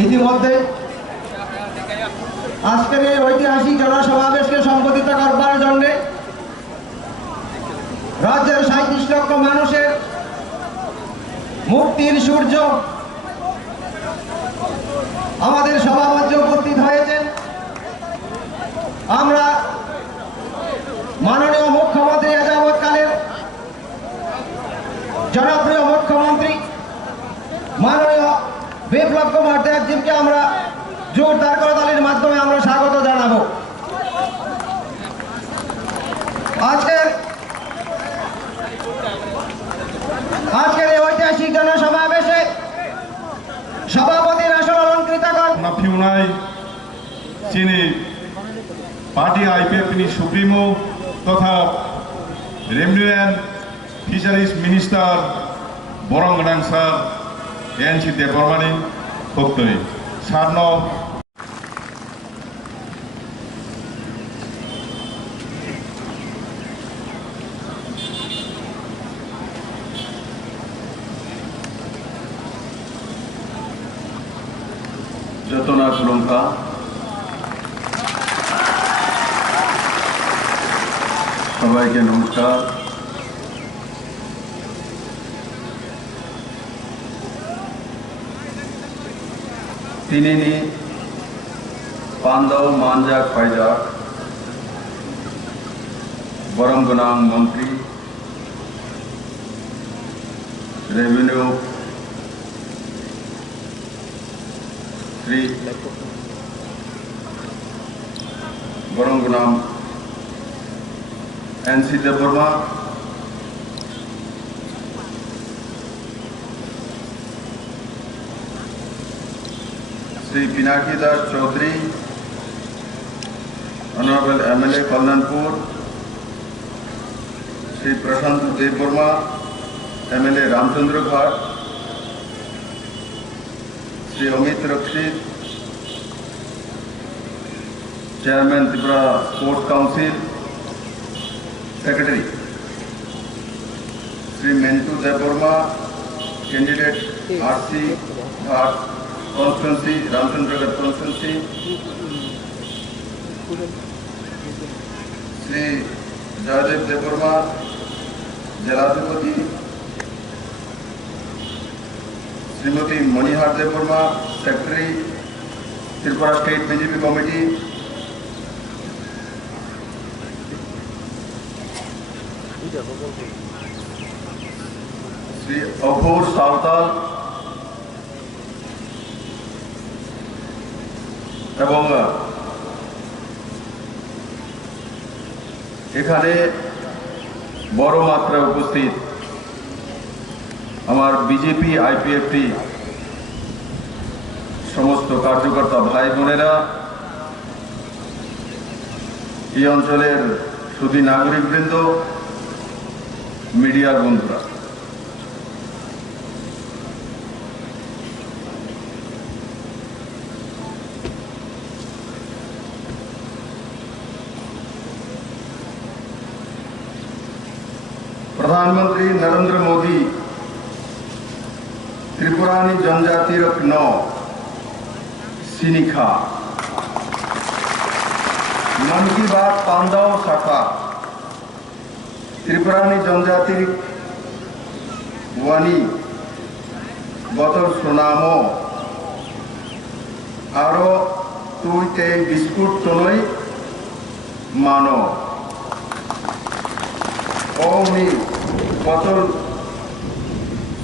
ইতিমধ্যে আজকের এই ঐতিহাসিক জনসমাবেশকে সংগঠিত করবার জন্য রাজ্যের ৩৭ লক্ষ মানুষের মুক্তির সূর্য আমাদের সভামঞ্চে উপস্থিত হয়েছেন। আমরা মাননীয় মুখ্যমন্ত্রী এযাবৎকালের জনপ্রিয় মুখ্যমন্ত্রী মাননীয় বিপ্লব কুমার দেবজিকে আমরা জোরদার করতালির মাধ্যমে আমরা স্বাগত জানাবো। আজকের এই ঐতিহাসিক জনসমাবেশে সভাপতির আসন অলঙ্কৃত করেন নাফিউনাই চিনি পার্টি আইপিএফনি সুপ্রিমো তথা রেভিনিউ অ্যান্ড ফিশারিজ মিনিস্টার বরং গনাং স্যার এনসি দেববর্মানি ভক্তরি সার্ন যতনা কুলঙ্কা সবাইকে নমস্কার। তিনিনি পান্দাও মানজাক ফাইজাক বরং গনাং মন্ত্রী রেভিনিউ শ্রী বরং গনাং NC Debbarma Shri Pinaki Das Chowdhury honourable MLA Kalyanpur, Shri Prashant Debbarma MLA Ramchandra Ghat, Shri Amit Rakshit chairman Tripura sports council secretary, Shri Mentu Debbarma candidate RC Ghat constituency Ramchandragarh constituency, Shri Jaydev Debbarma जलाधिपति, Shrimati Manihar Debbarma secretary Tripura state BJP committee, Shri Aghor Sawtal এবং এখানে বড় মাত্রায় উপস্থিত আমার বিজেপি আইপিএফটি সমস্ত কার্যকর্তা ভাই বোনেরা, এই অঞ্চলের সুধী নাগরিকবৃন্দ, মিডিয়ার বন্ধুরা, प्रधानमंत्री नरेंद्र मोदी त्रिपुरानी जनजाति रखनो सिनिखा मन की बात पांदाओ शाखा त्रिपुरानी जनजाति वानी बतल सुनामो आरो तुईते बिस्कुट तोनई मानो ओमी बतल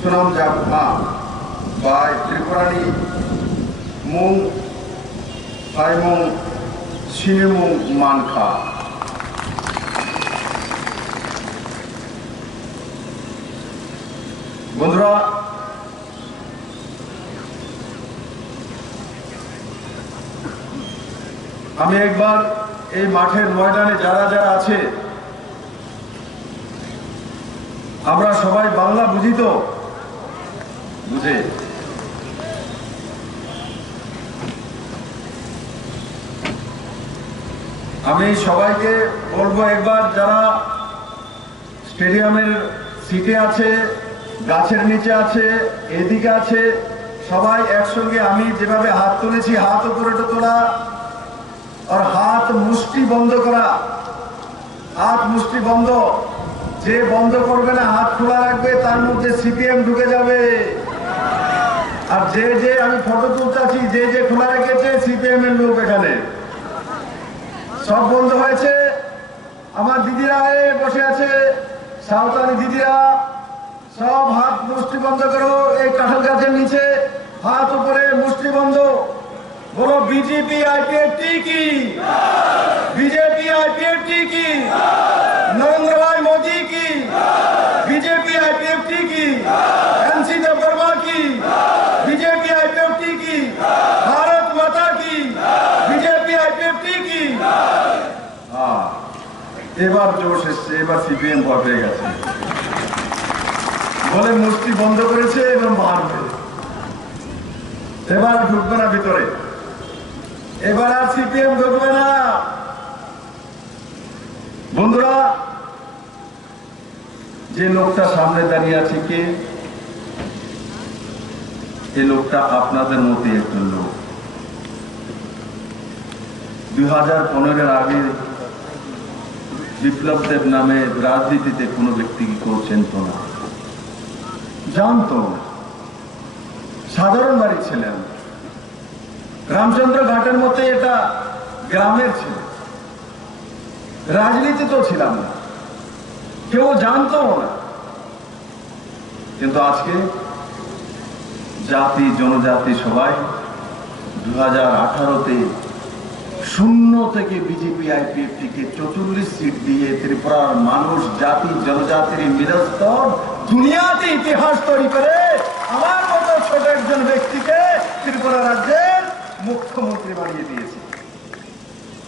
सुनाम जापा बाय त्रिपुरानी मुंग फाइमुंग सिनेमुंग मानखा बंधुरा আমি একবার এই মাঠের ময়দানে যারা যারা আছে আমরা সবাই বাংলা বুঝি তো? বুঝে আমি সবাইকে বলবো একবার যারা স্টেডিয়ামের সিটে আছে, গাছের নিচে আছে, এদিকে আছে, সবাই একসঙ্গে আমি যেভাবে হাত তুলেছি হাত উপরে তোলা আর হাত মুষ্টি বন্ধ করা, হাত মুষ্টি বন্ধ। যে বন্ধ করবে না হাত খোলা রাখবে তার মধ্যে সিপিএম ঢুকে যাবে। আর যে যে আমি ফটো তুলতেছি যে যে খোলা রেখেছে সিপিএম এর লোক এখানে সব বন্ধ হয়েছে। আমার দিদিরা বসে আছে, সাঁওতালি দিদিরা, সব হাত মুষ্টি বন্ধ করো। এই কাঁঠাল গাছের নিচে হাত উপরে মুষ্টি বন্ধ। বলো বিজেপি আইপিএফ কি, বিজেপি আইপিএফ কি, নরেন্দ্র ভাই মোदी की, बीजेपी आईपीएफ की, एनसी देवबर्मा की, बीजेपी आईपीएफ की, भारत माता की, बीजेपी आईपीएफ की। हाँ, এবার জোশ এসছে, এবার সিপিএম ভয় পেয়ে গেছে বলে মুষ্টি বন্ধ করেছে এবং মারবে। এবার ঢুকবে না ভিতরে, এবার আর সিপিএম ঢুকবে না। বন্ধুরা, যে লোকটা সামনে দাঁড়িয়ে আছে কে? এই লোকটা আপনাদের মধ্যে একজন লোক। 2015-এর আগে বিপ্লব দেব নামে রাজনীতিতে কোনো ব্যক্তিকে কেউ চিনত না, জানতো। সাধারণ বাড়ি ছিলেন, রামচন্দ্র ঘাটের মধ্যে, এটা গ্রামের ছিল, রাজনীতি তো ছিলাম না, কেউ জানতো না। কিন্তু আজকে জাতি জনজাতি সবাই 2018-তে 0 থেকে বিজেপি আইপিএফ থেকে 44 সিট দিয়ে ত্রিপুরার মানুষ জাতি জনজাতির মিলস্তর দুনিয়াতে ইতিহাস তৈরি করে আমার মতো ছোট একজন ব্যক্তিকে ত্রিপুরা রাজ্যের মুখ্যমন্ত্রী বানিয়ে দিয়েছে।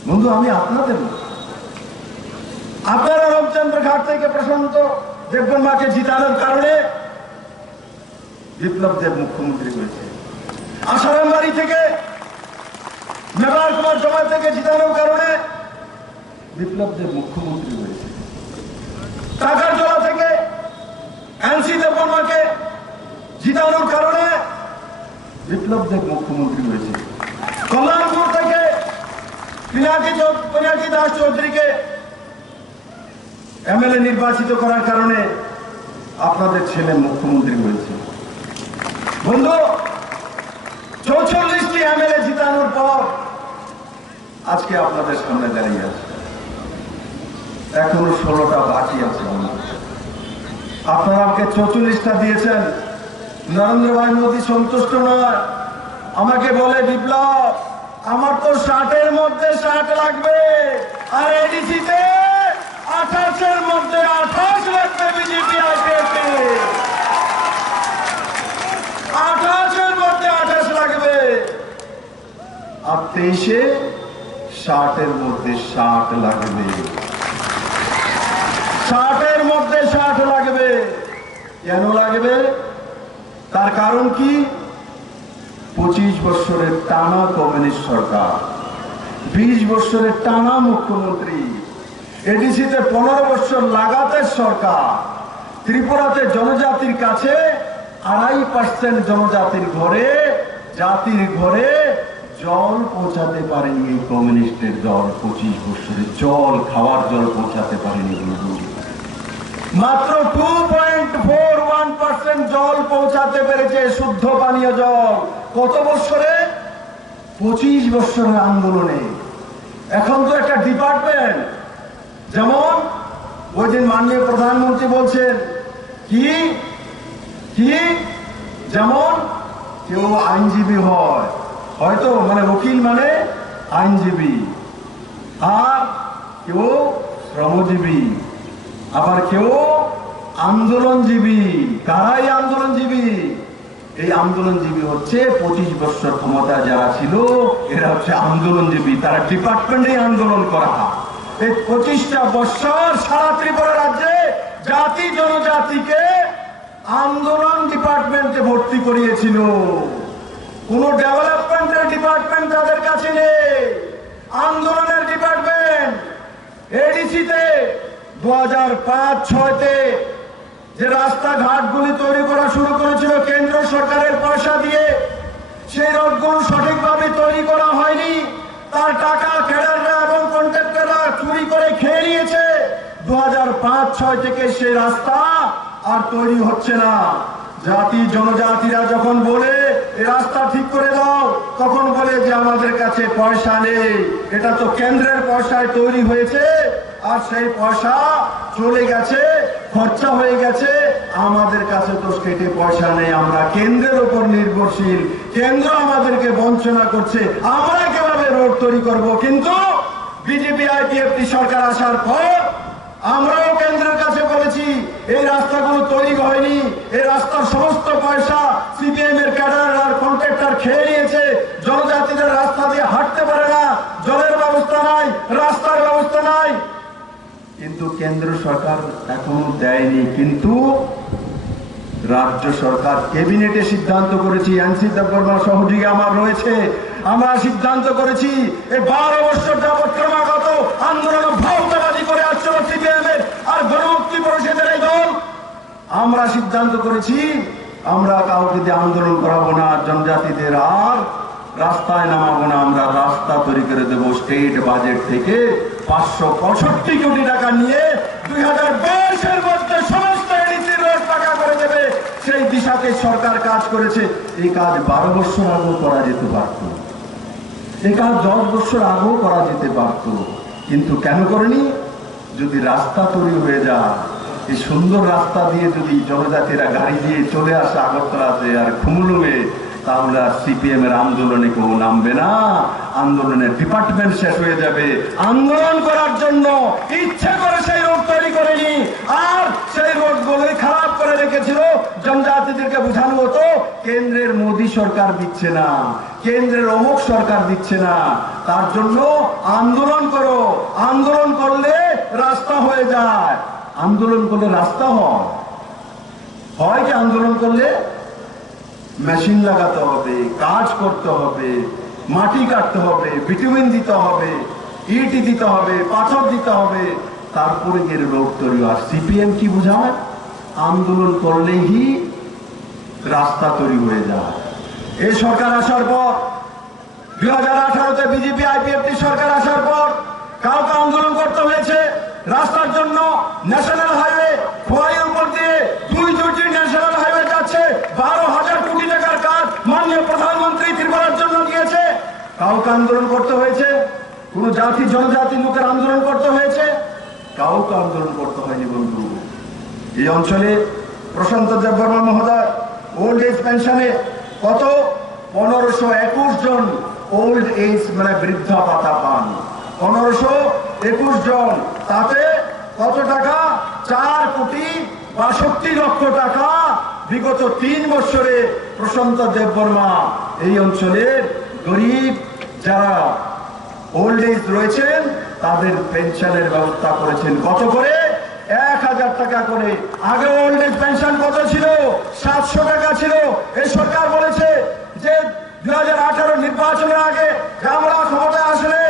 বন্ধু, আমি আপনাদের আপনারা রামচন্দ্র ঘাট থেকে প্রশান্ত দেববর্মাকে জিতানোর কারণে বিপ্লব দেব মুখ্যমন্ত্রী হয়েছে। আসারামবাড়ি থেকে মেবার কুমার জমা থেকে জিতানোর কারণে বিপ্লব দেব মুখ্যমন্ত্রী হয়েছে। টাকারজলা থেকে এনসি দেববর্মাকে জিতানোর কারণে বিপ্লব দেব মুখ্যমন্ত্রী হয়েছে। কল্যাণপুর থেকে পিনাকি দাস চৌধুরীকে এমএলএ নির্বাচিত করার কারণে আপনাদের ছেলে মুখ্যমন্ত্রী হয়েছে। বন্ধু, 44টি এমএলএ জিতানোর পর আজকে আপনাদের সামনে দাঁড়িয়ে আছে। এখনো 16টা বাকি আছে। আপনারা আমাকে 44টা দিয়েছেন। নরেন্দ্র ভাই মোদী সন্তুষ্ট নয়, আমাকে বলে বিপ্লব আমার তো 60-এর মধ্যে 60 লাগবে, আর এডিসিতে 28-এর মধ্যে 28 লাগবে। বিজেপি আইপিএফ 28-এর মধ্যে 28 লাগবে, আর 23-এ 60-এর মধ্যে 60 লাগবে। 60-এর মধ্যে 60 লাগবে। কেন লাগবে? তার কারণ কি? 25 বছরের টানা কমিউনিস্ট সরকার, 20 বছরের টানা মুখ্যমন্ত্রী, এডিসিতে 15 বছর লাগাতার সরকার, ত্রিপুরাতে জনজাতির কাছে 2.5% জনজাতির ঘরে, জাতির ঘরে জল পৌঁছাতে পারেনি এই কমিউনিস্টের দল। 25 বছরে জল, খাওয়ার জল পৌঁছাতে পারেনি। মাত্র 2.41% জল পৌঁছাতে পেরেছে, শুদ্ধ পানীয় জল। কত বছরে? 25 বছরের আন্দোলনে। এখন তো একটা ডিপার্টমেন্ট, যেমন ওই দিন মাননীয় প্রধানমন্ত্রী বলছেন কি কি যেমন কেউ আইনজীবী হয়, হয়তো মানে উকিল মানে আইনজীবী, আর কেউ শ্রমজীবী, আবার কেউ আন্দোলনজীবী। কারাই আন্দোলনজীবী? এই আন্দোলনজীবী হচ্ছে 25 বছর ক্ষমতা যারা ছিল, এরা হচ্ছে আন্দোলনজীবী। তারা ডিপার্টমেন্টে আন্দোলন করা। এই 25টা বছর সারা ত্রিপুরা রাজ্যে জাতি জনজাতিকে আন্দোলন ডিপার্টমেন্টে ভর্তি করিয়েছিল। কোন ডেভেলপমেন্টের ডিপার্টমেন্ট তাদের কাছে নেই, আন্দোলনের ডিপার্টমেন্ট। এডিসিতে 2005-06-তে যে রাস্তাঘাটগুলি তৈরি করা শুরু করেছিল কেন্দ্র সরকারের পয়সা দিয়ে, সেই রোডগুলো সঠিকভাবে তৈরি করা হয়নি। তার টাকা ক্যাডাররা এবং কন্ট্রাক্টররা চুরি করে খেয়ে নিয়েছে। 2005-06 থেকে সেই রাস্তা আর তৈরি হচ্ছে না। জাতি জনজাতিরা যখন বলে এই রাস্তা ঠিক করে দাও, তখন বলে যে আমাদের কাছে পয়সা নেই। এটা তো কেন্দ্রের পয়সায় তৈরি হয়েছে, আর সেই পয়সা চলে গেছে, খরচা হয়ে গেছে। আমাদের কাছে তো কেটে পয়সা নেই, আমরা কেন্দ্রের উপর নির্ভরশীল। কেন্দ্র আমাদেরকে বঞ্চনা করছে, আমরা কিভাবে রোড তৈরি করব? কিন্তু বিজেপি আইপিএফটি সরকার আসার পর আমরাও কেন্দ্রের কাছে বলেছি এই রাস্তাগুলো তৈরি হয়নি, এই রাস্তার সমস্ত পয়সা সিপিএম এর ক্যাডার আর কন্ট্রাক্টর খেয়ে নিয়েছে। জনজাতিদের রাস্তা দিয়ে হাঁটতে পারে না, জলের ব্যবস্থা নাই, রাস্তার ব্যবস্থা নাই। কিন্তু কেন্দ্র সরকার এখনো দেয়নি। কিন্তু রাজ্য সরকার ক্যাবিনেটে সিদ্ধান্ত করেছি, এনসি দেববর্মা সহযোগী আমার রয়েছে, আমরা সিদ্ধান্ত করেছি এই 12 বছর যাবৎ ক্রমাগত আন্দোলন ভাওতাবাজি করে আসছিল সিপিএম এর আর গণমুক্তি পরিষদের এই দল। আমরা সিদ্ধান্ত করেছি আমরা কাউকে দিয়ে আন্দোলন করাবো না, জনজাতিদের আর রাস্তায় নামাবো না। আমরা রাস্তা তৈরি করে দেবো স্টেট বাজেট থেকে 565 কোটি টাকা নিয়ে 2022-এর মধ্যে সমস্ত এডিসি রোড পাকা করে দেবে। সেই দিশাতে সরকার কাজ করেছে। এই কাজ 12 বছর আগেও করা যেতে পারত, এই কাজ 10 বছর আগেও করা যেতে পারত, কিন্তু কেন করেনি? যদি রাস্তা তৈরি হয়ে যায়, এই সুন্দর রাস্তা দিয়ে যদি জনজাতিরা গাড়ি দিয়ে চলে আসে আগরতলাতে আর খুমুলুমে, তাহলে সিপিএম এর আন্দোলনে কেউ নামবে না, আন্দোলনের ডিপার্টমেন্ট শেষ হয়ে যাবে। আন্দোলন করার জন্য ইচ্ছে করে সেই রোড তৈরি করেনি, আর সেই রোডগুলোই খারাপ করে রেখেছিল। জনজাতিদেরকে বোঝানো হতো কেন্দ্রের মোদী সরকার দিচ্ছে না, কেন্দ্রের অমুক সরকার দিচ্ছে না, তার জন্য আন্দোলন করো, আন্দোলন করলে রাস্তা হয়ে যায়। আন্দোলন করলে রাস্তা হয় কি? আন্দোলন করলে মেশিন লাগাতে হবে, কাজ করতে হবে, মাটি কাটতে হবে, ভিটামিন দিতে হবে, ইট দিতে হবে, পাথর দিতে হবে, তারপরে গিয়ে রোড তৈরি হয়। সিপিএম কি বোঝায়? আন্দোলন করলেই রাস্তা তৈরি হয়ে যায়। এই সরকার আসার পর 2018-তে বিজেপি আইপিএফটি সরকার আসার পর কাউকে আন্দোলন করতে হয়েছে রাস্তার জন্য। ন্যাশনাল হাইওয়ে খোয়াইয়ের উপর দিয়ে দুটি ন্যাশনাল হাইওয়ে যাচ্ছে, 12,000 কোটি টাকার কাজ মাননীয় প্রধানমন্ত্রী ত্রিপুরার জন্য দিয়েছে। কাউকে আন্দোলন করতে হয়েছে? কোন জাতি জনজাতি লোকের আন্দোলন করতে হয়েছে? কাউকে আন্দোলন করতে হয়নি বন্ধু। এই অঞ্চলে প্রশান্ত দেববর্মা মহোদয় ওল্ড এজ পেনশনে কত 1521 জন ওল্ড এজ মানে বৃদ্ধা ভাতা পান, 1521 জন। তাতে কত টাকা? 4,62,00,000 টাকা বিগত 3 বছরে প্রশান্ত দেববর্মা এই অঞ্চলের গরিব যারা ওল্ড এজ রয়েছেন তাদের পেনশনের ব্যবস্থা করেছেন। কত করে? 1,000 টাকা করে। আগে ওল্ড এজ পেনশন কত ছিল? 700 টাকা ছিল। এই সরকার বলেছে যে 2018 নির্বাচনের আগে আমরা ক্ষমতায় আসলে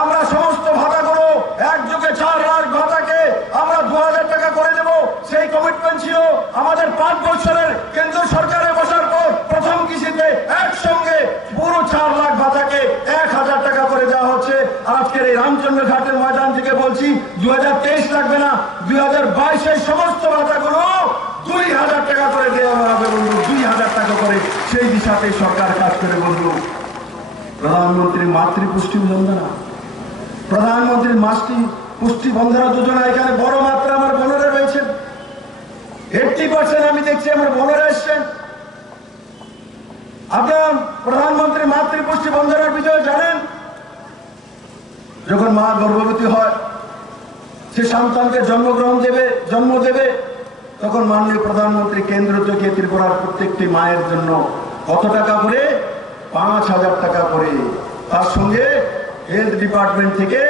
আমরা সমস্ত ভাতাগুলো একযোগে 4 লাখ ভাতাকে আমরা 2,000 টাকা করে দেব। সেই কমিটমেন্ট ছিল আমাদের 5 বছরের কেন্দ্র সরকারে বসার পর প্রথম কিস্তিতে একসঙ্গে পুরো 4 লাখ ভাতাকে 1,000 টাকা করে দেওয়া হচ্ছে। আজকের এই রামচন্দ্র ঘাটের ময়দান থেকে বলছি 2023 লাগবে না, 2022-এর সমস্ত ভাতাগুলো 2,000 টাকা করে দেওয়া হবে বন্ধু, 2,000 টাকা করে। সেই দিশাতে সরকার কাজ করে বন্ধু। প্রধানমন্ত্রী মাতৃপুষ্টি যোজনা, প্রধানমন্ত্রী মাতৃপুষ্টি বন্ধনা যোজনা, এখানে বড় মাত্রা আমার বোনেরা রয়েছেন। 80% আমি দেখছি আমার বোনেরা এসছেন। আপনার প্রধানমন্ত্রী মাতৃপুষ্টি বন্ধনার বিষয়ে জানেন? যখন মা গর্ভবতী হয়, সে সন্তানকে জন্ম দেবে, তখন মাননীয় প্রধানমন্ত্রী কেন্দ্র থেকে ত্রিপুরার প্রত্যেকটি মায়ের জন্য কত টাকা করে? 5,000 টাকা করে। তার সঙ্গে হেলথ ডিপার্টমেন্ট থেকে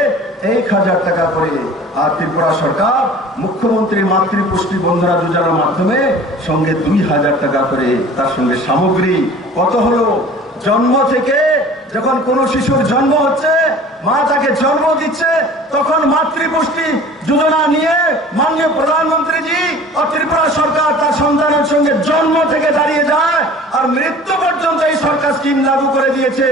1,000 টাকা করে। আর ত্রিপুরা সরকার মুখ্যমন্ত্রী মাতৃপুষ্টি বন্ধনা যোজনার মাধ্যমে সঙ্গে 2,000 টাকা করে। তার সঙ্গে সামগ্রী কত হলো? জন্ম থেকে যখন কোনো শিশুর জন্ম হচ্ছে, মা তাকে জন্ম দিচ্ছে, তখন মাতৃপুষ্টি যোজনা নিয়ে মাননীয় প্রধানমন্ত্রীজি ও ত্রিপুরা সরকার তার সন্তানের সঙ্গে জন্ম থেকে দাঁড়িয়ে যায় আর মৃত্যু পর্যন্ত এই সরকার স্কিম লাগু করে দিয়েছে।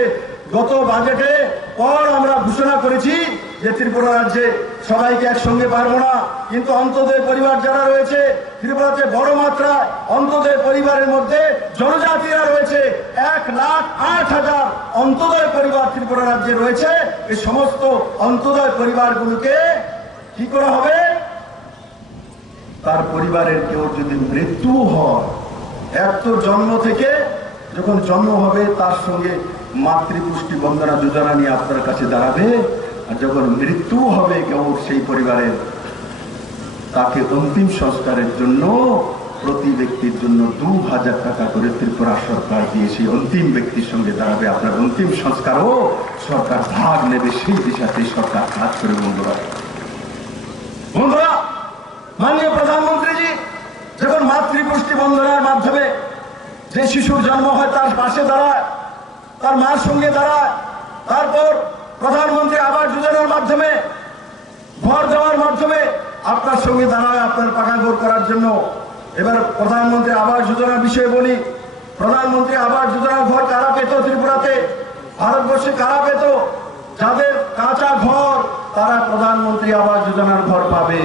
গত বাজেটে পর আমরা ঘোষণা করেছি যে ত্রিপুরা রাজ্যে সবাইকে একসঙ্গে পারবো না, কিন্তু অন্তোদয় পরিবার যারা রয়েছে ত্রিপুরাতে বড় মাত্রায় অন্তোদয় পরিবারের মধ্যে জনজাতিরা রয়েছে। 1,08,000 অন্তোদয় পরিবার ত্রিপুরা রাজ্যে রয়েছে। এই সমস্ত অন্তোদয় পরিবারগুলোকে কি করা হবে? তার পরিবারের কেউ যদি মৃত্যু হয়, এক তো জন্ম থেকে যখন জন্ম হবে তার সঙ্গে মাতৃপুষ্টি বন্দনা যোজনা নিয়ে আপনার কাছে দাঁড়াবে, আর যখন মৃত্যু হবে কেউ সেই পরিবারের, তাকে অন্তিম সংস্কারের জন্য প্রতি ব্যক্তির জন্য 2,000 টাকা করে ত্রিপুরা সরকার দিয়ে সেই অন্তিম ব্যক্তির সঙ্গে দাঁড়াবে। আপনার অন্তিম সংস্কারও সরকার ভাগ নেবে, সেই দিশাতে সরকার কাজ করে। বন্ধুরা, মাননীয় প্রধানমন্ত্রীজি যখন মাতৃপুষ্টি বন্দনার মাধ্যমে যে শিশুর জন্ম হয় তার পাশে দাঁড়ায়, তার মার সঙ্গে দাঁড়ায়, তারপর প্রধানমন্ত্রী আবাস যোজনার মাধ্যমে ঘর দেওয়ার মাধ্যমে আপনার সঙ্গে দাঁড়ায় আপনার পাকা ঘর করার জন্য। এবার প্রধানমন্ত্রী আবাস যোজনার বিষয়ে বলি। প্রধানমন্ত্রী আবাস যোজনার ঘর কারা পেত ত্রিপুরাতে? ভারতবর্ষে কারা পেত? যাদের কাঁচা ঘর তারা প্রধানমন্ত্রী আবাস যোজনার ঘর পাবে।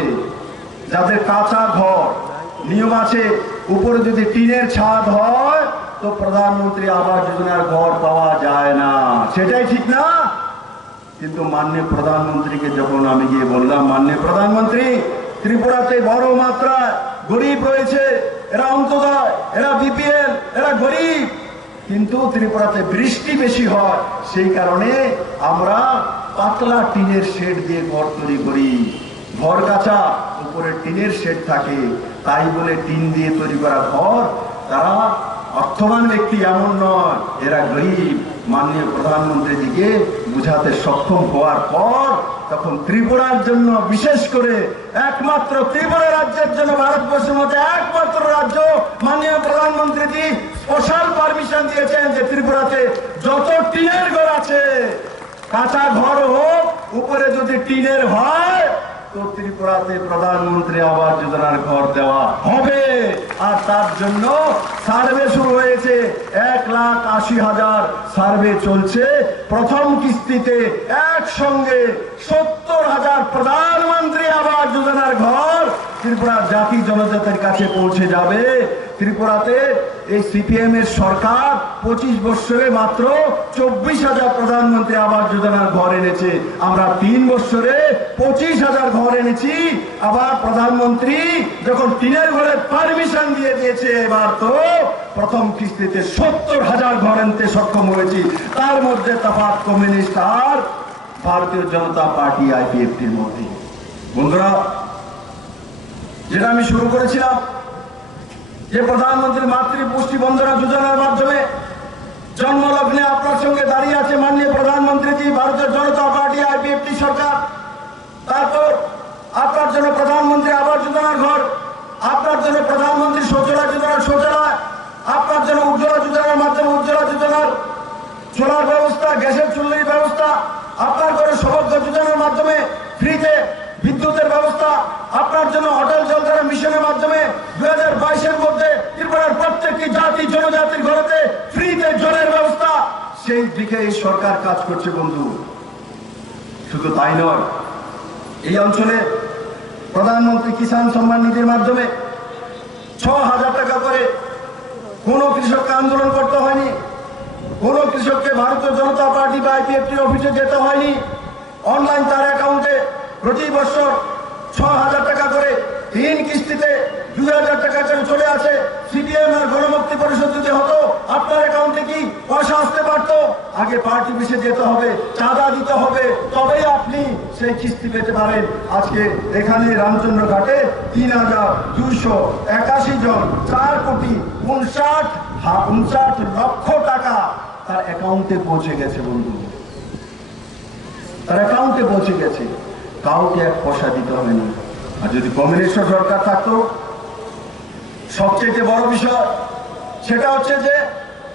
যাদের কাঁচা ঘর, নিয়ম আছে, উপরে যদি টিনের ছাদ হয় তো প্রধানমন্ত্রী আবাস যোজনার ঘর পাওয়া যায় না, সেটাই ঠিক না? কিন্তু মাননীয় প্রধানমন্ত্রীকে যখন আমি গিয়ে বললাম, মাননীয় প্রধানমন্ত্রী ত্রিপুরাতে বড় মাত্রায় গরিব রয়েছে, এরা অন্তোদয়, এরা বিপিএল, এরা গরিব, কিন্তু ত্রিপুরাতে বৃষ্টি বেশি হয়, সেই কারণে আমরা পাতলা টিনের শেড দিয়ে ঘর তৈরি করি। ঘর কাঁচা, উপরে টিনের শেড থাকে, তাই বলে টিন দিয়ে তৈরি করা ঘর তারা অর্থবান ব্যক্তি এমন নয়, এরা গরিব। মাননীয় প্রধানমন্ত্রী দিকে বুঝাতে সক্ষম হওয়ার পর তখন ত্রিপুরার জন্য, বিশেষ করে একমাত্র ত্রিপুরা রাজ্যের জন্য, ভারতবর্ষের মধ্যে একমাত্র রাজ্য, মাননীয় প্রধানমন্ত্রীজি স্পেশাল পারমিশন দিয়েছেন যে ত্রিপুরাতে যত টিনের ঘর আছে, কাঁচা ঘর হোক, উপরে যদি টিনের হয় তো ত্রিপুরাতে প্রধানমন্ত্রী আবাস যোজনার ঘর দেওয়া হবে। আর তার জন্য সার্ভে শুরু হয়েছে, 1,80,000 সার্ভে চলছে। প্রথম কিস্তিতে একসঙ্গে 70,000 প্রধানমন্ত্রী আবাস যোজনার ঘর ত্রিপুরার জাতি জনজাতির কাছে পৌঁছে যাবে। ত্রিপুরাতে এই সিপিএম এর সরকার 25 বছরে মাত্র 24,000 প্রধানমন্ত্রী আবাস যোজনার ঘর এনেছে। আমরা 3 বছরে 25,000 ঘর এনেছি। আবার প্রধানমন্ত্রী যখন টিনের ঘরের পারমিশন দিয়ে দিয়েছে, এবার তো প্রথম কিস্তিতে 70,000 ঘর আনতে সক্ষম হয়েছি। তার মধ্যে তফাৎ কমিউনিস্ট আর ভারতীয় জনতা পার্টি আইপিএফটির মধ্যে। বন্ধুরা, যেটা আমি শুরু করেছিলাম যে প্রধানমন্ত্রী মাতৃপুষ্টি বন্দনা যোজনার মাধ্যমে জন্মলগ্নে আপনার সঙ্গে দাঁড়িয়ে আছে মাননীয় প্রধানমন্ত্রীজি, ভারতীয় জনতা পার্টি আইপিএফটি সরকার। তারপর আপনার জন্য প্রধানমন্ত্রী আবাস যোজনার ঘর, আপনার জন্য প্রধানমন্ত্রী শৌচালয় যোজনার শৌচালয়, আপনার জন্য উজ্জ্বলা যোজনার মাধ্যমে উজ্জ্বলা যোজনার চলার ব্যবস্থা, গ্যাসের চুল্লির ব্যবস্থা, আপনার ঘরে সৌভাগ্য যোজনার মাধ্যমে ফ্রিতে বিদ্যুতের ব্যবস্থা, আপনার জন্য অটল জলধারা মিশনের মাধ্যমে 2022-এর মধ্যে ত্রিপুরার প্রত্যেকটি জাতি জনজাতির ঘরেতে ফ্রিতে জলের ব্যবস্থা। সেই দিকে এই সরকার কাজ করছে বন্ধু। শুধু তাই নয়, এই অঞ্চলে প্রধানমন্ত্রী কিষাণ সম্মান নিধির মাধ্যমে 6,000 টাকা করে কোনো কৃষককে আন্দোলন করতে হয়নি, কোনো কৃষককে ভারতীয় জনতা পার্টি বা আইপিএফটির অফিসে যেতে হয়নি। অনলাইন তার অ্যাকাউন্টে প্রতি বছর 6,000 টাকা করে 3 কিস্তিতে 2,000 টাকা করে চলে আসে। সিপিএম আর গণমুক্তি পরিষদ যদি হতো, আপনার অ্যাকাউন্টে কি পয়সা আসতে পারতো? আগে পার্টি অফিসে যেতে হবে, চাঁদা দিতে হবে, তবেই আপনি সেই কিস্তি পেতে পারেন। আজকে এখানে রামচন্দ্র ঘাটে 3,281 জন 4,59,59 লক্ষ টাকা তার অ্যাকাউন্টে পৌঁছে গেছে বন্ধু, তার অ্যাকাউন্টে পৌঁছে গেছে। কাউকে এক পয়সা দিতে হবে না। আর যদি কমিউনিস্ট সরকার থাকতো, সবচেয়ে বড় বিষয় সেটা হচ্ছে যে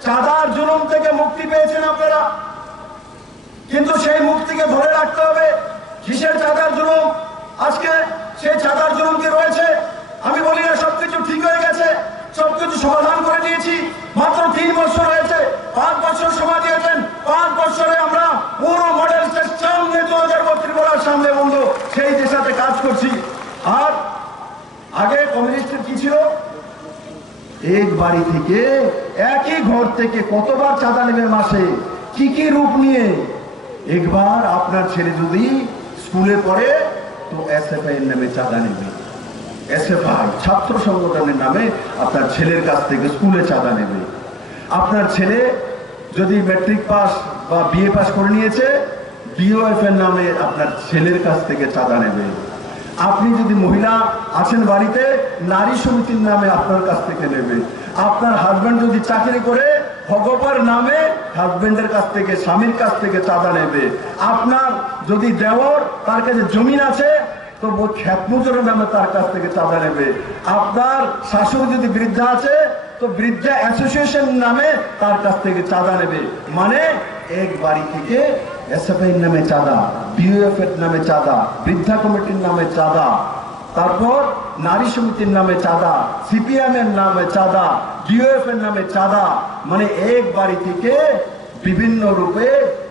চাঁদার জুলুম থেকে মুক্তি পেয়েছেন আপনারা। কিন্তু সেই মুক্তিকে ধরে রাখতে হবে। কিসের চাঁদার জুলুম? আজকে সেই চাঁদার জুলুম কি রয়েছে? আমি বলি না সবকিছু ঠিক হয়ে গেছে, সবকিছু সমাধান করে দিয়েছি। মাত্র 3 বছর হয়েছে, 5 বছর সময় দিয়েছেন। 5 বছরে আমরা পুরো মডেল সিস্টেম নিয়ে 2032 ত্রিপুরার সামনে বন্ধু সেই দিশাতে কাজ করছি। আর আগে কমিউনিস্টের কি ছিল? এক বাড়ি থেকে, একই ঘর থেকে কতবার চাঁদা নেবে মাসে, কি কি রূপ নিয়ে। একবার আপনার ছেলে যদি স্কুলে পড়ে তো এসএফআই এর নামে চাঁদা নেবে, এসএফআই ছাত্র সংগঠনের নামে আপনার ছেলের কাছ থেকে স্কুলে চাঁদা নেবে। আপনার ছেলে যদি ম্যাট্রিক পাস বা বিএ পাস করে নিয়েছে, ডিওএফ এর নামে আপনার ছেলের কাছ থেকে চাঁদা নেবে। আপনি যদি মহিলা আছেন বাড়িতে, নারী সমিতির নামে আপনার কাছ থেকে নেবে। আপনার হাজব্যান্ড যদি চাকরি করে, ভগবান নামে হাজব্যান্ডের কাছ থেকে, স্বামীর কাছ থেকে চাঁদা নেবে। আপনার যদি দেওর, তার কাছে জমিন আছে তো খেত মজুরের নামে তার কাছ থেকে চাঁদা নেবে। আপনার শাশুড়ি যদি বৃদ্ধা আছে তো বৃদ্ধা অ্যাসোসিয়েশন নামে তার কাছ থেকে চাঁদা নেবে। মানে এক বাড়ি থেকে এসএফআই এর নামে চাঁদা, ডিওএফ এর নামে চাঁদা, বৃদ্ধা কমিটির নামে চাঁদা, তারপর নারী সমিতির নামে চাঁদা, সিপিএম এর নামে চাঁদা, ডিওএফ এর নামে চাঁদা। মানে এক বাড়ি থেকে বিভিন্ন রূপে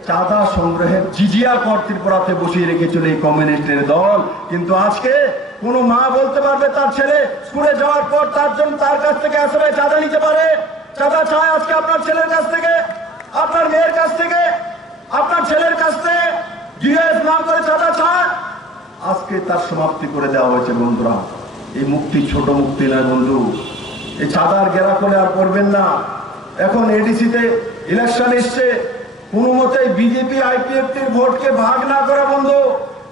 চাঁদা সংগ্রহের জিজিয়া কর ত্রিপুরাতে বসিয়ে রেখেছিল এই কমিউনিস্টের দল। কিন্তু আজকে কোন মা বলতে পারবে তার ছেলে স্কুলে যাওয়ার পর তার জন্য তার কাছ থেকে এসএফআই চাঁদা নিতে পারে? চাঁদা চায় আজকে আপনার ছেলের কাছ থেকে, আপনার মেয়ের কাছ থেকে, আপনার ছেলের কাছ থেকে ডিওএফ নাম করে চাঁদা চায়। আজকে তার সমাপ্তি করে দেওয়া হয়েছে বন্ধুরা। এই মুক্তি ছোট মুক্তি নয় বন্ধু, এই চাঁদার গেরা করে আর করবেন না। এখন এডিসিতে ইলেকশন এসছে, কোনো মতেই বিজেপি আইপিএফটির ভোটকে ভাগ না করা বন্ধু।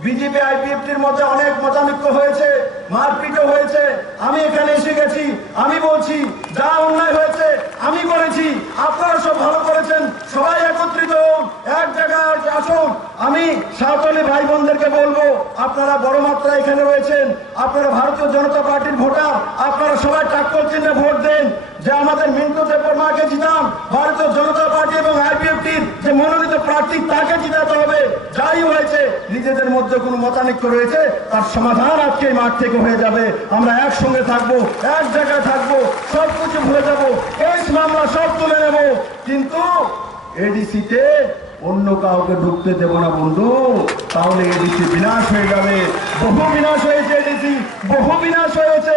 বিজেপি আইপিএফটির মধ্যে অনেক মতানৈক্য হয়েছে, মারপিটও হয়েছে। আমি এখানে এসে গেছি, আমি বলছি যা অন্যায় হয়েছে আমি করেছি, আপনারা সব ভালো করেছেন, সবাই একত্রিত হন, এক জায়গায় আসুন। আমি সাঁওতালি ভাই বোনদেরকে বলবো, আপনারা বড় মাত্রায় এখানে রয়েছেন, আপনারা ভারতীয় জনতা পার্টির ভোটার, আপনারা সবাই টাক্কর চিহ্নে ভোট দেন। যে আমাদের মিন্টু দেববর্মাকে জিতাম, ভারতীয় জনতা পার্টি এবং আইপিএফটির যে মনোনীত প্রার্থী তাকে জিতাতে হবে। যাই হয়েছে, নিজেদের মধ্যে কোনো মতানৈক্য রয়েছে, তার সমাধান আজকে এই মাঠ থেকে হয়ে যাবে। আমরা একসঙ্গে থাকবো, এক জায়গায় থাকবো, সব কিছু ভুলে যাবো, কেস মামলা সব তুলে নেব। কিন্তু এডিসিতে অন্য কাউকে ঢুকতে দেব না বন্ধু, তাহলে এডিসি বিনাশ হয়ে যাবে। বহু বিনাশ হয়েছে এডিসি, বহু বিনাশ হয়েছে।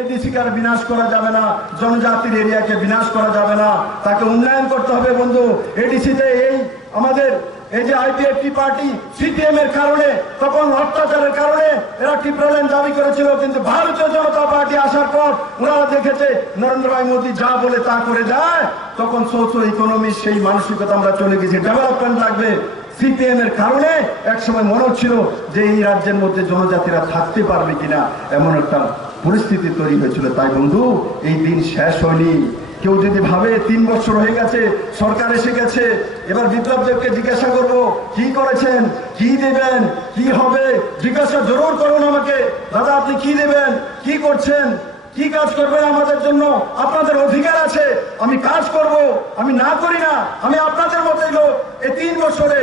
এডিসিকে আর বিনাশ করা যাবে না, জনজাতির এরিয়াকে বিনাশ করা যাবে না, তাকে উন্নয়ন করতে হবে বন্ধু। এডিসিতে এই আমাদের এই যে আইপিএফটি পার্টি সিপিএম এর কারণে, তখন অত্যাচারের কারণে এরা টিপ্রাল্যান্ড দাবি করেছিল, কিন্তু ভারতীয় জনতা পার্টি আসার পর ওনারা দেখেছে নরেন্দ্র ভাই মোদী যা বলে তা করে যায়, তখন সোশো ইকোনমি সেই মানসিকতা আমরা চলে গেছি, ডেভেলপমেন্ট লাগবে। সিপিএম এর কারণে একসময় মনে হচ্ছিল যে এই রাজ্যের মধ্যে জনজাতিরা থাকতে পারবে কিনা, এমন একটা পরিস্থিতি তৈরি হয়েছিল। তাই বন্ধু, এই দিন শেষ হয়নি। কেউ যদি ভাবে 3 বছর হয়ে গেছে, সরকার এসে গেছে, এবার বিপ্লব দেবকে জিজ্ঞাসা করবো কি করেছেন, কি দেবেন, কি হবে, জিজ্ঞাসা জরুর করুন আমাকে, দাদা আপনি কি দেবেন, কি করছেন, কি কাজ করবেন আমাদের জন্য, আপনাদের অধিকার আছে, আমি কাজ করব, আমি না করি না, আমি আপনাদের মতোই লোক। এই 3 বছরে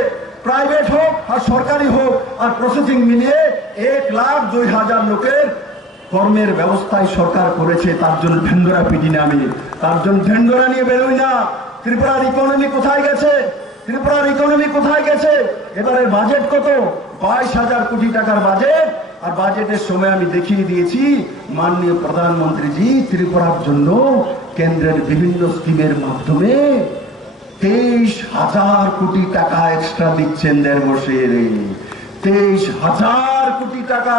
প্রাইভেট হোক আর সরকারি হোক আর প্রসেসিং মিলিয়ে 1,02,000 লোকের কর্মের ব্যবস্থায় সরকার করেছে। তার জন্য ঢেন্ডোরা পিটি না আমি, তার জন্য ঢেন্ডোরা নিয়ে বেরোই না। ত্রিপুরার ইকোনমি কোথায় গেছে, ত্রিপুরার ইকোনমি কোথায় গেছে? এবারের বাজেট কত? 22,000 কোটি টাকার বাজেট। আর বাজেটের সময় আমি দেখিয়ে দিয়েছি মাননীয় প্রধানমন্ত্রীজি ত্রিপুরার জন্য কেন্দ্রের বিভিন্ন স্কিমের মাধ্যমে 23,000 কোটি টাকা এক্সট্রা দিচ্ছেন 1.5 বছরে। 23,000 কোটি টাকা,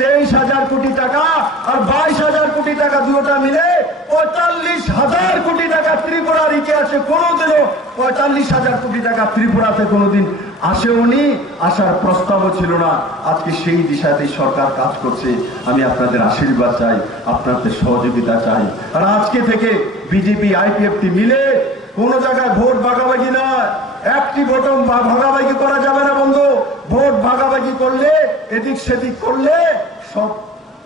23,000 কোটি টাকা আর 22,000 কোটি টাকা, দুটোটা মিলে 45,000 কোটি টাকা ত্রিপুরার ইতিহাসে কোনোদিনও 45,000 কোটি টাকা ত্রিপুরাতে কোনোদিন আসেওনি, আসার প্রস্তাবও ছিল না। আজকে সেই দিশাতেই সরকার কাজ করছে। আমি আপনাদের আশীর্বাদ চাই, আপনাদের সহযোগিতা চাই। আর আজকে থেকে বিজেপি আইপিএফটি মিলে কোনো জায়গায় ভোট ভাগাভাগি নয়, একটি ভোট ভাগাভাগি করা যাবে না বন্ধু। ভোট ভাগাভাগি করলে, এদিক সেদিক করলে সব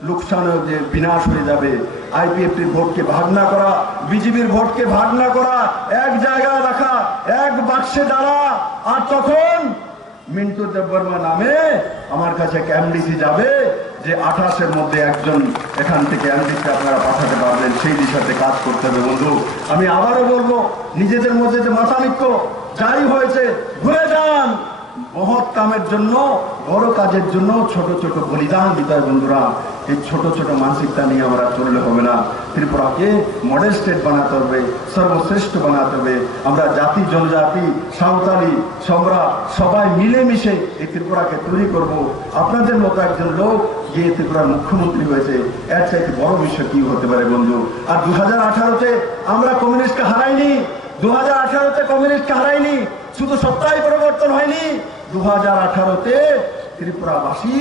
লোকসান যে বিনাশ হয়ে যাবে, আইপিএফটির ভোটকে ভাগ না করা, বিজেপির ভোটকে ভাগ না করা, এক জায়গায় রাখা, এক বাক্সে ডালা। আর তখন মিন্টু দেববর্মা নামে আমার কাছে এমডিসি যাবে যে 28-এর মধ্যে একজন এখান থেকে এমডিসি আপনারা পাঠাতে পারবেন, সেই দিশাতে কাজ করতে হবে। বন্ধু, আমি আবারও বলবো, নিজেদের মধ্যে যে মাথানিক্য যাই হয়েছে ভুলে যান। মহৎ কামের জন্য, বড় কাজের জন্য ছোট ছোট বলিদান দিতে হয়। বন্ধুরা, এই ছোট ছোট মানসিকতা নিয়ে আমরা চললে হবে না। ত্রিপুরাকে মডেল স্টেট বানাতে হবে, সর্বশ্রেষ্ঠ বানাতে হবে। আমরা জাতি, জনজাতি, সাঁওতালি, সম্রা সবাই মিলেমিশে এই ত্রিপুরাকে তৈরি করব। আপনাদের মতো একজন লোক গিয়ে ত্রিপুরার মুখ্যমন্ত্রী হয়েছে, এর চাইতে বড় বিষয় কি হতে পারে বন্ধু? আর 2018-তে আমরা কমিউনিস্টকে হারাইনি, 2018-তে কমিউনিস্টকে হারাইনি, শুধু সত্তাই পরিবর্তন হয়নি, 2018-তে ত্রিপুরাবাসী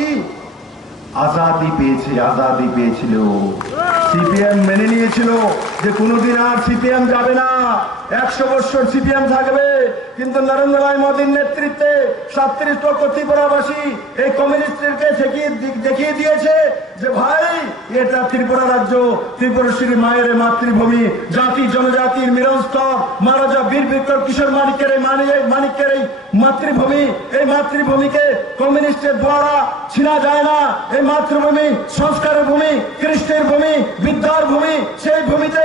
আজাদি পেয়েছে, আজাদি পেয়েছিল। সিপিএম মেনে নিয়েছিল যে কোনোদিন আর সিপিএম যাবে না, 100 বছর সিপিএম থাকবে। কিন্তু নরেন্দ্র ভাই মোদীর নেতৃত্বে 37 লক্ষ ত্রিপুরাবাসী এই কমিউনিস্টকে দেখিয়ে দিয়েছে যে ভাই, এটা ত্রিপুরা রাজ্য, ত্রিপুরেশ্বরী মায়ের মাতৃভূমি, জাতি জনজাতির মিলনস্থল, মহারাজা বীর বিক্রম কিশোর মানিকের এই মাতৃভূমি। এই মাতৃভূমিকে কমিউনিস্টের দ্বারা ছিনা যায় না। এই মাতৃভূমি সংস্কারের ভূমি, কৃষ্ণের ভূমি, বিদ্যার ভূমি। সেই ভূমিতে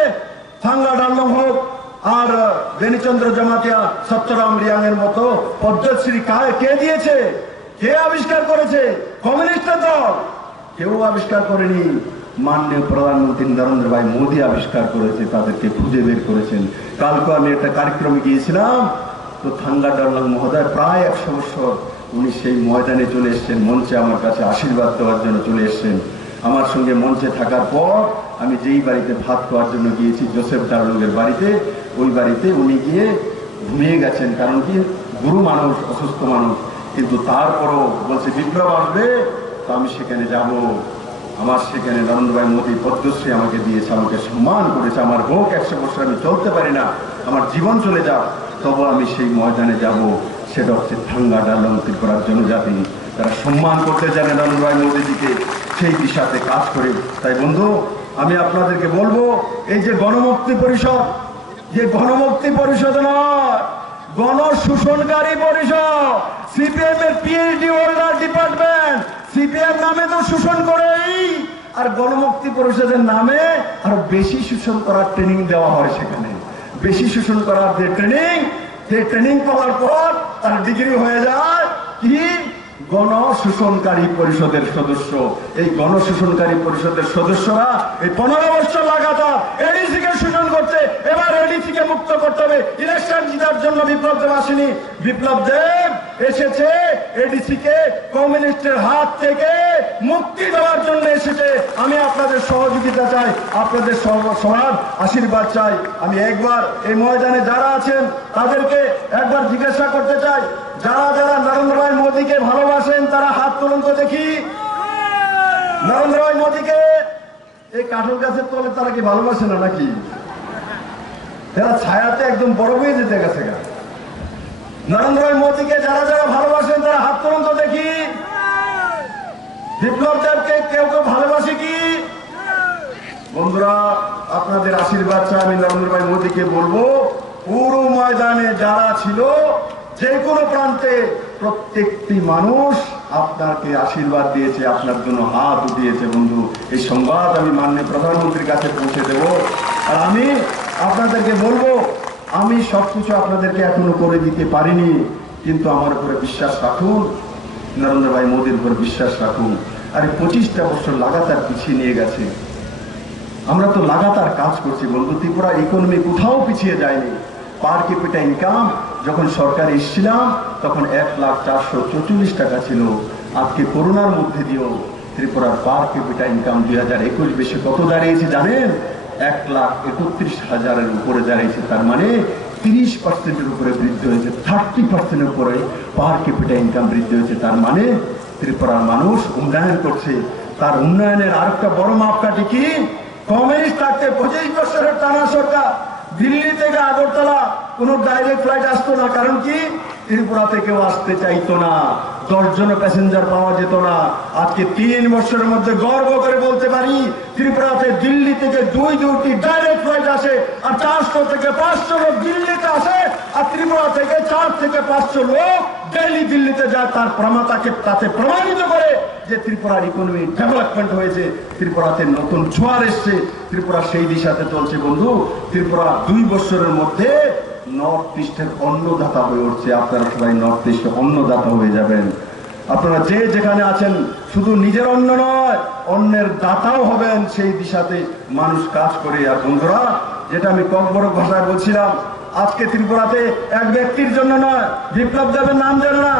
থাঙ্গা ডালম হোক আর বেনিচন্দ্র জমাতিয়া, সত্যরাম রিয়াং এর মতো পদ্মশ্রী কে দিয়েছে? কে আবিষ্কার করেছে? কমিউনিস্টের দল। কেউ আবিষ্কার করেনি, মাননীয় প্রধানমন্ত্রী নরেন্দ্র ভাই মোদী আবিষ্কার করেছে, তাদেরকে খুঁজে বের করেছেন। কালকে আমি একটা কার্যক্রমে গিয়েছিলাম, তো থাঙ্গা ডালম মহোদয় প্রায় 100 বছর উনি সেই ময়দানে চলে এসছেন, মঞ্চে আমার কাছে আশীর্বাদ দেওয়ার জন্য চলে এসছেন। আমার সঙ্গে মঞ্চে থাকার পর আমি যেই বাড়িতে ভাত খাওয়ার জন্য গিয়েছি, জোসেফ ডারলুগের বাড়িতে, ওই বাড়িতে উনি গিয়ে ঘুমিয়ে গেছেন। কারণ কি, গুরু মানুষ, অসুস্থ মানুষ, কিন্তু তারপরও বলছে বিপ্লব আসবে তো আমি সেখানে যাব। আমার সেখানে নরেন্দ্র ভাই মোদী পদ্মশ্রী আমাকে দিয়েছে, আমাকে সম্মান করেছে। আমার হোক 100 বছর, আমি চলতে পারি না, আমার জীবন চলে যাক, তবু আমি সেই ময়দানে যাব। সেটা হচ্ছে থাঙ্গা ডালম ত্রিপুরার জনজাতি, তারা সম্মান করতে জানে নরেন্দ্র ভাই মোদীজিকে, সেই দিশাতে কাজ করে। তাই বন্ধু, আমি আপনাদেরকে বলবো, এই যে গণমুক্তি পরিষদ, যে গণমুক্তি পরিষদ নয়, গণশোষণকারী পরিষদ, সিপিএম এর পিএইচডি হোল্ডার ডিপার্টমেন্ট, সিপিএম নামে তো শোষণ করেই, আর গণমুক্তি পরিষদের নামে আরো বেশি শোষণ করার ট্রেনিং দেওয়া হয়। সেখানে বেশি শোষণ করার যে ট্রেনিং পাওয়ার পর তার ডিগ্রি হয়ে যায় কি গণশোষণকারী পরিষদের সদস্য। এই গণশোষণকারী পরিষদের সদস্যরা এই 15 বছর লাগাতার এডিসিকে শোষণ করছে। এবার এডিসিকে মুক্ত করতে হবে। ইলেকশন জিতার জন্য বিপ্লব দেব আসেনি, বিপ্লব দেব এসেছে এডিসিকে কমিউনিস্টের হাত থেকে মুক্তি দেওয়ার জন্য এসেছে। আমি আপনাদের সহযোগিতা চাই, আপনাদের সবার আশীর্বাদ চাই। আমি একবার এই ময়দানে যারা আছেন তাদেরকে একবার জিজ্ঞাসা করতে চাই, যারা যারা নরেন্দ্র ভাই মোদীকে ভালোবাসেন তারা হাত তুলুন তো দেখি। নরেন্দ্র ভাই মোদীকে এই কাঠল গাছের তলে তারা কি ভালোবাসে না নাকি? তারা ছায়াতে একদম বড় হয়ে যেতে গেছে। নরেন্দ্র ভাই মোদীকে যারা যারা ভালোবাসেন তারা হাত তুলুন তো দেখি। বিপ্লব দেবকে কেউ কেউ ভালোবাসে কি? বন্ধুরা, আপনাদের আশীর্বাদ চাই। আমি নরেন্দ্র ভাই মোদীকে বলবো, পুরো ময়দানে যারা ছিল, যে কোনো প্রান্তে প্রত্যেকটি মানুষ আপনাকে আশীর্বাদ দিয়েছে, আপনার জন্য হাত উঠিয়েছে। বন্ধু, এই সংবাদ আমি মাননীয় প্রধানমন্ত্রীর কাছে পৌঁছে দেব। আর আমি আপনাদেরকে বলবো, আমি সবকিছু আপনাদেরকে এখনো করে দিতে পারিনি, কিন্তু আমার উপরে বিশ্বাস রাখুন, নরেন্দ্র ভাই মোদীর উপর বিশ্বাস রাখুন। আর 25টা বছর লাগাতার পিছিয়ে নিয়ে গেছে। আমরা তো লাগাতার কাজ করছি বন্ধু। ত্রিপুরা ইকোনমি কোথাও পিছিয়ে যায়নি। পার ক্যাপিটা ইনকাম যখন সরকার এসেছিলাম তখন 1,04,44 টাকা ছিল। আজকে করোনার মধ্যে দিয়েও ত্রিপুরার পার ক্যাপিটা ইনকাম 2021 বেশি কত দাঁড়িয়েছে জানেন? 1,31,000-এর উপরে দাঁড়িয়েছে। তার মানে 30%-এর উপরে বৃদ্ধি হয়েছে, 30%-এর উপরে পার ক্যাপিটা ইনকাম বৃদ্ধি হয়েছে। তার মানে ত্রিপুরার মানুষ উন্নয়ন করছে। তার উন্নয়নের আরেকটা বড় মাপকাঠি কি? কমিউনিস্ট থাকতে 25 বছরের টানা সরকার, দিল্লি থেকে আগরতলা কোনো ডাইরেক্ট ফ্লাইট আসতো না। কারণ কি? ত্রিপুরাতে কেউ আসতে চাইতো না, 10 জন প্যাসেঞ্জার পাওয়া যেত না। আজকে 3 বছরের মধ্যে গর্ব করে বলতে পারি ত্রিপুরাতে দিল্লি থেকে 2টি ডাইরেক্ট ফ্লাইট আসে, আর 400 থেকে 500 লোক দিল্লিতে আসে, আর ত্রিপুরা থেকে 4 থেকে 500 লোক ডেইলি দিল্লিতে যায়। তার প্রমাতাকে তাতে প্রমাণিত করে যে ত্রিপুরার ইকোনমি ডেভেলপমেন্ট হয়েছে, ত্রিপুরাতে নতুন জোয়ার এসছে, ত্রিপুরা সেই দিশাতে চলছে। বন্ধু, ত্রিপুরা 2 বছরের মধ্যে নর্থ ইস্টের অন্নদাতা হয়ে উঠছে। আপনারা সবাই নর্থ ইস্টে অন্নদাতা হয়ে যাবেন। আপনারা যে যেখানে আছেন শুধু নিজের অন্ন নয়, অন্যের দাতাও হবেন, সেই দিশাতে মানুষ কাজ করে। আর বন্ধুরা, যেটা আমি ককবরক ভাষায় বলছিলাম, আজকে ত্রিপুরাতে এক ব্যক্তির জন্য নয়, বিপ্লব দেবের নাম জানে না,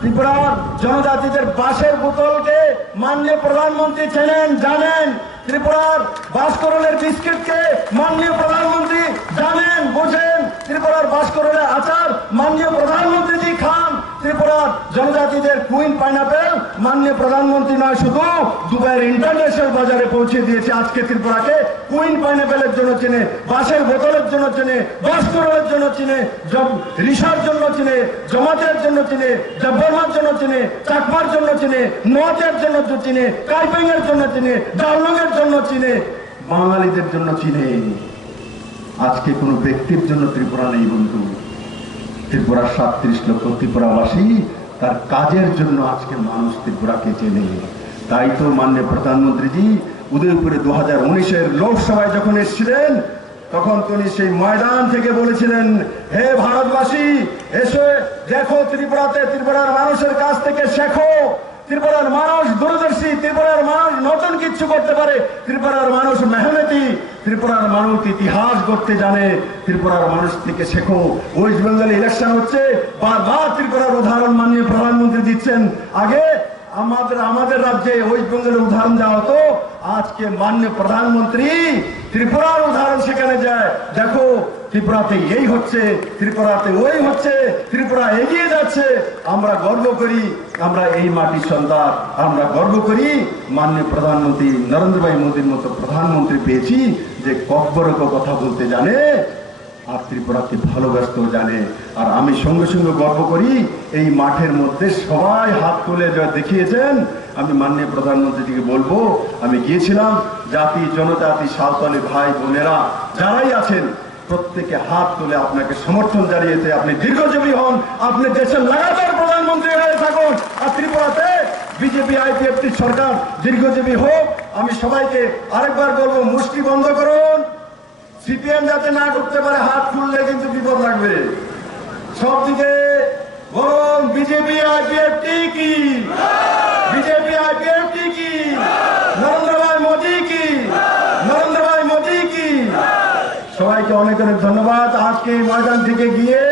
ত্রিপুরার জনজাতিদের বাঁশের বোতলকে মাননীয় প্রধানমন্ত্রী চেনেন, জানেন। ত্রিপুরার বাসকরণের বিস্কিটকে মাননীয় প্রধানমন্ত্রী জানেন, বোঝেন। ত্রিপুরার বাসকরণের আচার মাননীয় প্রধানমন্ত্রীজি খান। ত্রিপুরার জনজাতিদের কুইন পাইনাপেল মাননীয় প্রধানমন্ত্রী নয়, শুধু দুবাইয়ের ইন্টারন্যাশনাল বাজারে পৌঁছে দিয়েছে। আজকে ত্রিপুরাকে কুইন পাইনাপেলের জন্য চিনে, বাঁশের বোতলের জন্য চিনে, বাসকরণের জন্য চিনে, রিসার জন্য চিনে, জমাতের জন্য চিনে, জব্বরমার জন্য চিনে, চাকমার জন্য চিনে, নোয়াতের জন্য চিনে, কাইপিং এর জন্য চিনে, ডাউলংয়ের জন্য চিনে, বাঙালিদের জন্য চিনে। আজকে কোনো ব্যক্তির জন্য ত্রিপুরা নেই বন্ধু। ত্রিপুরার 37 লক্ষ ত্রিপুরাবাসী তার কাজের জন্য আজকে মানুষ ত্রিপুরাকে চেনে। তাই তো মাননীয় প্রধানমন্ত্রীজি উদয়পুরে 2019-এর লোকসভায় যখন এসেছিলেন, তখন তিনি সেই ময়দান থেকে বলেছিলেন, হে ভারতবাসী, এসে দেখো ত্রিপুরাতে, ত্রিপুরার মানুষের কাছ থেকে শেখো। ত্রিপুরার মানুষ দূরদর্শী, ত্রিপুরার মানুষ নতুন কিছু করতে পারে, ত্রিপুরার মানুষ মেহনতি, ত্রিপুরার মানুষ ইতিহাস করতে জানে। ত্রিপুরার মানুষ থেকে শেখো। ওয়েস্ট বেঙ্গল ইলেকশন হচ্ছে, বারবার ত্রিপুরার উদাহরণ মাননীয় প্রধানমন্ত্রী দিচ্ছেন। আগে আমাদের রাজ্যে ওয়েস্ট বেঙ্গলের উদাহরণ দেওয়া হতো, আজকে মাননীয় প্রধানমন্ত্রী ত্রিপুরার উদাহরণ সেখানে যায়। দেখো ত্রিপুরাতে এই হচ্ছে, ত্রিপুরাতে ওই হচ্ছে, ত্রিপুরা এগিয়ে যাচ্ছে। আমরা গর্ব করি, আমরা এই মাটির সন্তান। আমরা গর্ব করি মাননীয় প্রধানমন্ত্রী নরেন্দ্র ভাই মোদীর মতো প্রধানমন্ত্রী পেয়েছি, যে ককবরক কথা বলতে জানে আর ত্রিপুরাকে ভালোবাসতেও জানে। আর আমি সঙ্গে সঙ্গে গর্ব করি, এই মাঠের মধ্যে সবাই হাত তুলে যা দেখিয়েছেন। আমি মাননীয় প্রধানমন্ত্রীকে বলবো, আমি গিয়েছিলাম, জাতি জনজাতি সাঁওতালি ভাই বোনেরা যারাই আছেন প্রত্যেকে হাত তুলে আপনাকে সমর্থন জানিয়েছে। আপনি দীর্ঘজীবী হন, আপনি দেশের লাগাতার প্রধানমন্ত্রী হয়ে থাকুন, আর ত্রিপুরাতে বিজেপি আইপিএফটি সরকার দীর্ঘজীবী হোক। আমি সবাইকে আরেকবার বলবো, মুষ্টি বন্ধ করুন। সিপিএম যাতে না করতে পারে, হাত খুললে কিন্তু বিপদ লাগবে। সব দিকে বলুন, বিজেপি আইপিএফটি কি, বিজেপি আইপিএফটি কি, নরেন্দ্র ভাই মোদী কি, নরেন্দ্র ভাই মোদী কি। সবাইকে অনেক অনেক ধন্যবাদ। আজকে এই ময়দান থেকে গিয়ে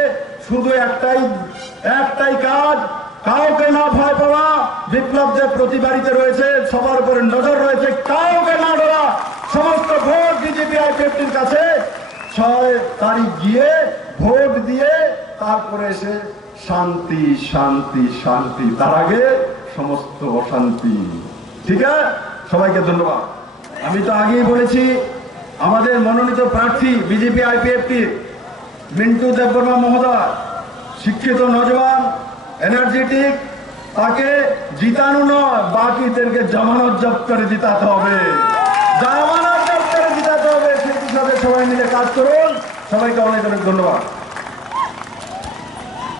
শুধু একটাই কাজ, কাউকে না ভয় পাওয়া। বিপ্লব যে প্রতি বাড়িতে রয়েছে, সবার উপরে নজর রয়েছে, কাউকে না ডরা। সমস্ত ভোট বিজেপি আইপিএফটির কাছে। 6 তারিখ গিয়ে ভোট দিয়ে তারপরে এসে শান্তি শান্তি শান্তি, তার আগে সমস্ত অশান্তি। ঠিক আছে, সবাইকে ধন্যবাদ। আমি তো আগেই বলেছি, আমাদের মনোনীত প্রার্থী বিজেপি আইপিএফটি মিন্টু দেববর্মা মহোদয় শিক্ষিত নজওয়ান, এনার্জেটিক, তাকে জিতানো নয়, বাকিদেরকে জামানত জব্দ করে জিতাতে হবে, জামানত জব্দ করে জিতাতে হবে। সেই হিসাবে সবাই মিলে কাজ করুন। সবাইকে অনেক অনেক ধন্যবাদ।